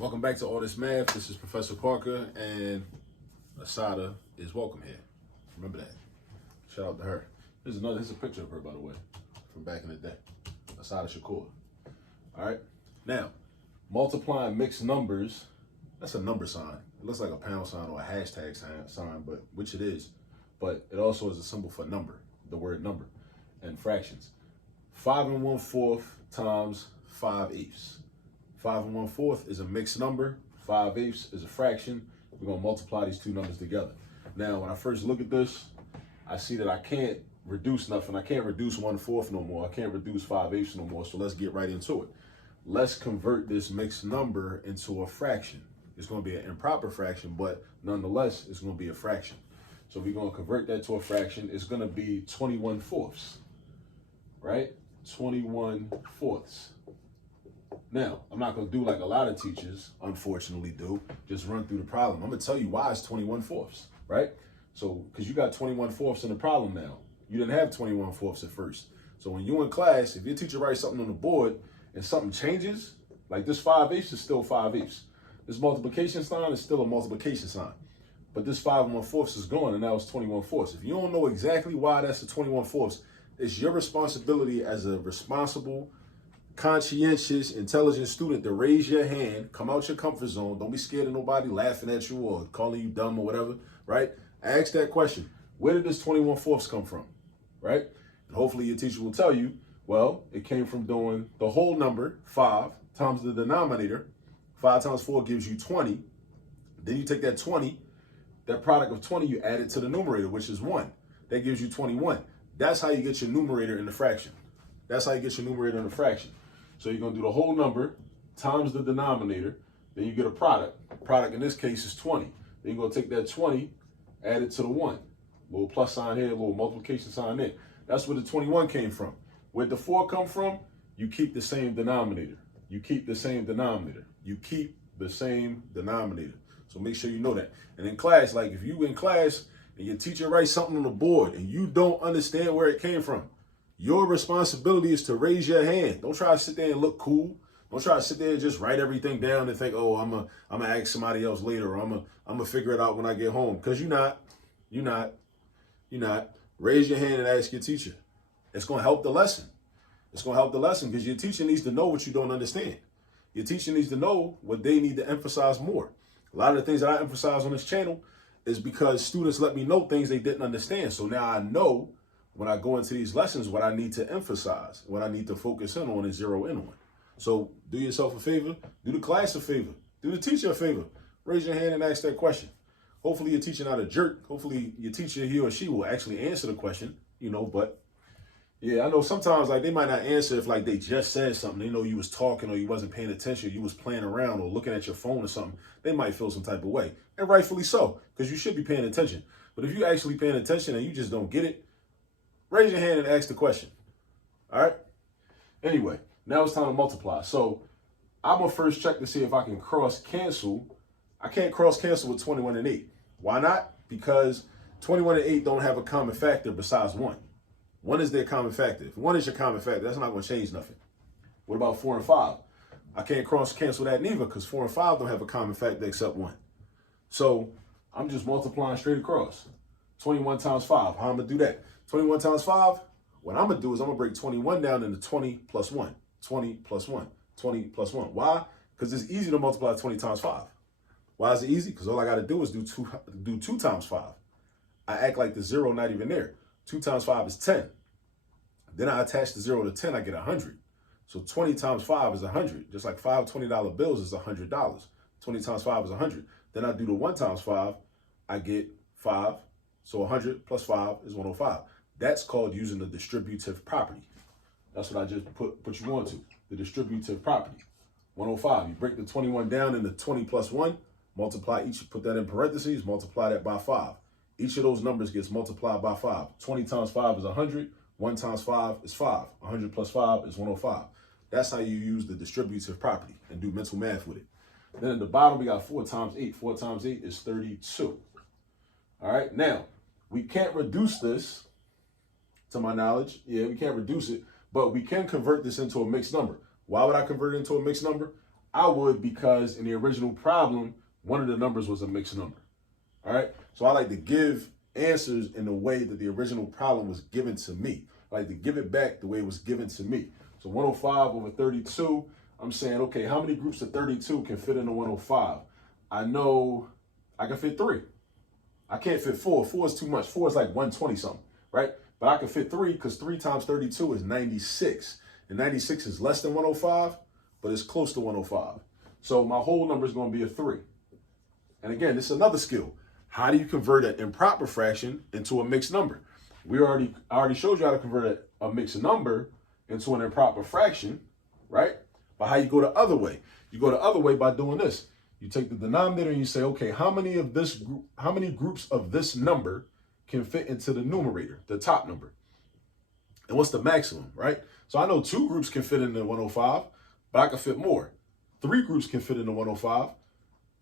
Welcome back to All This Math. This is Professor Parker, and Asada is welcome here. Remember that. Shout out to her. Here's a picture of her, by the way, from back in the day. Asada Shakur. All right. Now, multiplying mixed numbers, that's a number sign. It looks like a pound sign or a hashtag sign, but which it is. But it also is a symbol for number, the word number, and fractions. 5 1/4 times 5/8. 5 1/4 is a mixed number. 5/8 is a fraction. We're going to multiply these two numbers together. Now, when I first look at this, I see that I can't reduce nothing. I can't reduce 1/4 no more. I can't reduce 5/8 no more. So let's get right into it. Let's convert this mixed number into a fraction. It's going to be an improper fraction, but nonetheless, it's going to be a fraction. So we're going to convert that to a fraction. It's going to be 21/4, right? 21/4. Now, I'm not going to do like a lot of teachers, unfortunately, do. Just run through the problem. I'm going to tell you why it's 21/4, right? So, because you got 21/4 in the problem now. You didn't have 21/4 at first. So when you're in class, if your teacher writes something on the board and something changes, like this 5/8 is still 5/8. This multiplication sign is still a multiplication sign. But this 5 1/4 is gone, and now it's 21/4. If you don't know exactly why that's the 21/4, it's your responsibility as a responsible, conscientious, intelligent student to raise your hand, come out your comfort zone. Don't be scared of nobody laughing at you or calling you dumb or whatever, right? Ask that question. Where did this 21/4 come from, right? And hopefully your teacher will tell you, well, it came from doing the whole number, 5, times the denominator. 5 times 4 gives you 20. Then you take that 20, that product of 20, you add it to the numerator, which is 1. That gives you 21. That's how you get your numerator in the fraction. That's how you get your numerator in the fraction. So you're going to do the whole number times the denominator. Then you get a product. Product in this case is 20. Then you're going to take that 20, add it to the 1. Little plus sign here, little multiplication sign there. That's where the 21 came from. Where'd the 4 come from? You keep the same denominator. You keep the same denominator. You keep the same denominator. So make sure you know that. And in class, like if you in class and your teacher writes something on the board and you don't understand where it came from, your responsibility is to raise your hand. Don't try to sit there and look cool. Don't try to sit there and just write everything down and think, oh, I'm gonna ask somebody else later, or I'm gonna figure it out when I get home. Because you're not. Raise your hand and ask your teacher. It's gonna help the lesson. It's gonna help the lesson because your teacher needs to know what you don't understand. Your teacher needs to know what they need to emphasize more. A lot of the things that I emphasize on this channel is because students let me know things they didn't understand. So now I know when I go into these lessons what I need to emphasize, what I need to focus in on and zero in on. So do yourself a favor, do the class a favor, do the teacher a favor. Raise your hand and ask that question. Hopefully your teacher not a jerk. Hopefully your teacher, he or she, will actually answer the question, but yeah, I know sometimes like they might not answer if like they just said something. They know you was talking or you wasn't paying attention, you was playing around or looking at your phone or something. They might feel some type of way. And rightfully so, because you should be paying attention. But if you actually paying attention and you just don't get it, raise your hand and ask the question. All right? Anyway, now it's time to multiply. So I'm going to first check to see if I can cross cancel. I can't cross cancel with 21 and 8. Why not? Because 21 and 8 don't have a common factor besides 1. 1 is their common factor. If 1 is your common factor, that's not going to change nothing. What about 4 and 5? I can't cross cancel that neither because 4 and 5 don't have a common factor except 1. So I'm just multiplying straight across. 21 times 5. How am I going to do that? 21 times 5, what I'm going to do is I'm going to break 21 down into 20 plus 1. 20 plus 1. 20 plus 1. Why? Because it's easy to multiply 20 times 5. Why is it easy? Because all I got to do is do 2 times 5. I act like the 0 not even there. 2 times 5 is 10. Then I attach the 0 to 10, I get 100. So 20 times 5 is 100. Just like 5 $20 bills is $100. 20 times 5 is 100. Then I do the 1 times 5, I get 5. So 100 plus 5 is 105. That's called using the distributive property. That's what I just put you on to, the distributive property. 105, you break the 21 down into 20 plus 1, multiply each, put that in parentheses, multiply that by 5. Each of those numbers gets multiplied by 5. 20 times 5 is 100. 1 times 5 is 5. 100 plus 5 is 105. That's how you use the distributive property and do mental math with it. Then at the bottom, we got 4 times 8. 4 times 8 is 32. All right, now, we can't reduce this, to my knowledge. Yeah, we can't reduce it, but we can convert this into a mixed number. Why would I convert it into a mixed number? I would, because in the original problem, one of the numbers was a mixed number. All right. So I like to give answers in the way that the original problem was given to me. I like to give it back the way it was given to me. So 105 over 32, I'm saying, okay, how many groups of 32 can fit into 105? I know I can fit 3. I can't fit 4. 4 is too much. 4 is like 120 something, right? But I can fit 3 because 3 times 32 is 96. And 96 is less than 105, but it's close to 105. So my whole number is going to be a 3. And again, this is another skill. How do you convert an improper fraction into a mixed number? I already showed you how to convert a mixed number into an improper fraction, right? But how you go the other way? You go the other way by doing this. You take the denominator and you say, okay, how many groups of this number can fit into the numerator, the top number? And what's the maximum, right? So I know 2 groups can fit into 105, but I can fit more. 3 groups can fit into 105.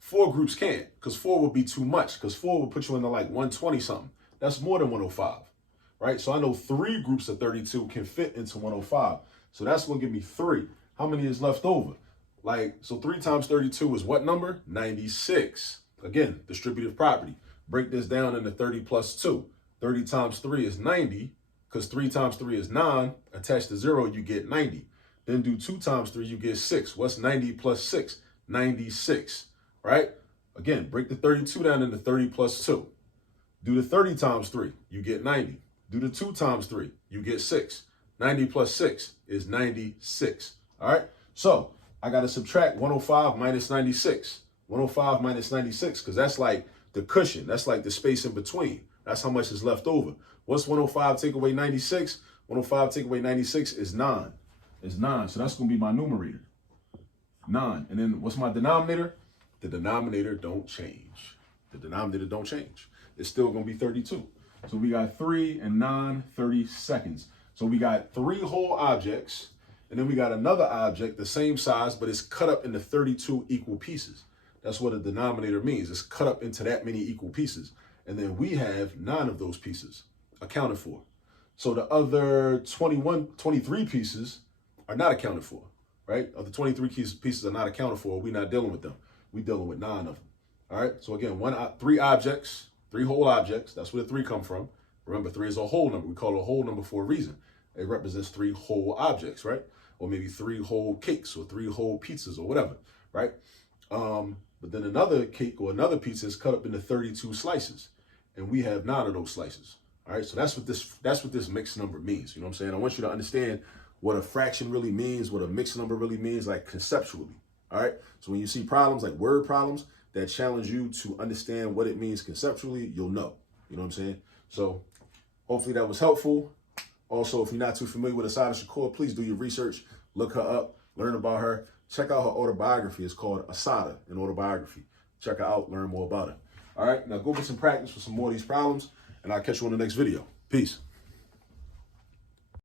4 groups can't, because 4 would be too much, because 4 would put you into like 120 something. That's more than 105, right? So I know 3 groups of 32 can fit into 105. So that's going to give me 3. How many is left over? So 3 times 32 is what number? 96. Again, distributive property. Break this down into 30 plus 2. 30 times 3 is 90, because 3 times 3 is 9. Attached to 0, you get 90. Then do 2 times 3, you get 6. What's 90 plus 6? 96. Right? Again, break the 32 down into 30 plus 2. Do the 30 times 3, you get 90. Do the 2 times 3, you get 6. 90 plus 6 is 96. All right? So I got to subtract 105 minus 96. 105 minus 96, because that's like the cushion. That's like the space in between. That's how much is left over. What's 105 take away 96? 105 take away 96 is 9. It's 9. So that's going to be my numerator. 9. And then what's my denominator? The denominator don't change. The denominator don't change. It's still going to be 32. So we got 3 and 9, 30 seconds. So we got 3 whole objects, and then we got another object the same size, but it's cut up into 32 equal pieces. That's what a denominator means. It's cut up into that many equal pieces. And then we have 9 of those pieces accounted for. So the other 23 pieces are not accounted for, right? Other 23 pieces are not accounted for. We're not dealing with them. We're dealing with 9 of them. All right. So again, 3 objects, 3 whole objects. That's where the 3 come from. Remember, 3 is a whole number. We call it a whole number for a reason. It represents 3 whole objects, right? Or maybe 3 whole cakes or 3 whole pizzas or whatever, right? But then another cake or another pizza is cut up into 32 slices, and we have 9 of those slices. All right. So that's what this mixed number means. You know what I'm saying? I want you to understand what a fraction really means, what a mixed number really means, like conceptually. All right. So when you see problems like word problems that challenge you to understand what it means conceptually, you'll know. You know what I'm saying? So hopefully that was helpful. Also, if you're not too familiar with Assata Shakur, please do your research, look her up, learn about her, check out her autobiography. It's called Assata, an autobiography. Check her out, learn more about her. All right. Now go get some practice with some more of these problems, and I'll catch you on the next video. Peace.